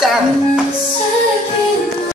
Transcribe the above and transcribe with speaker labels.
Speaker 1: dance.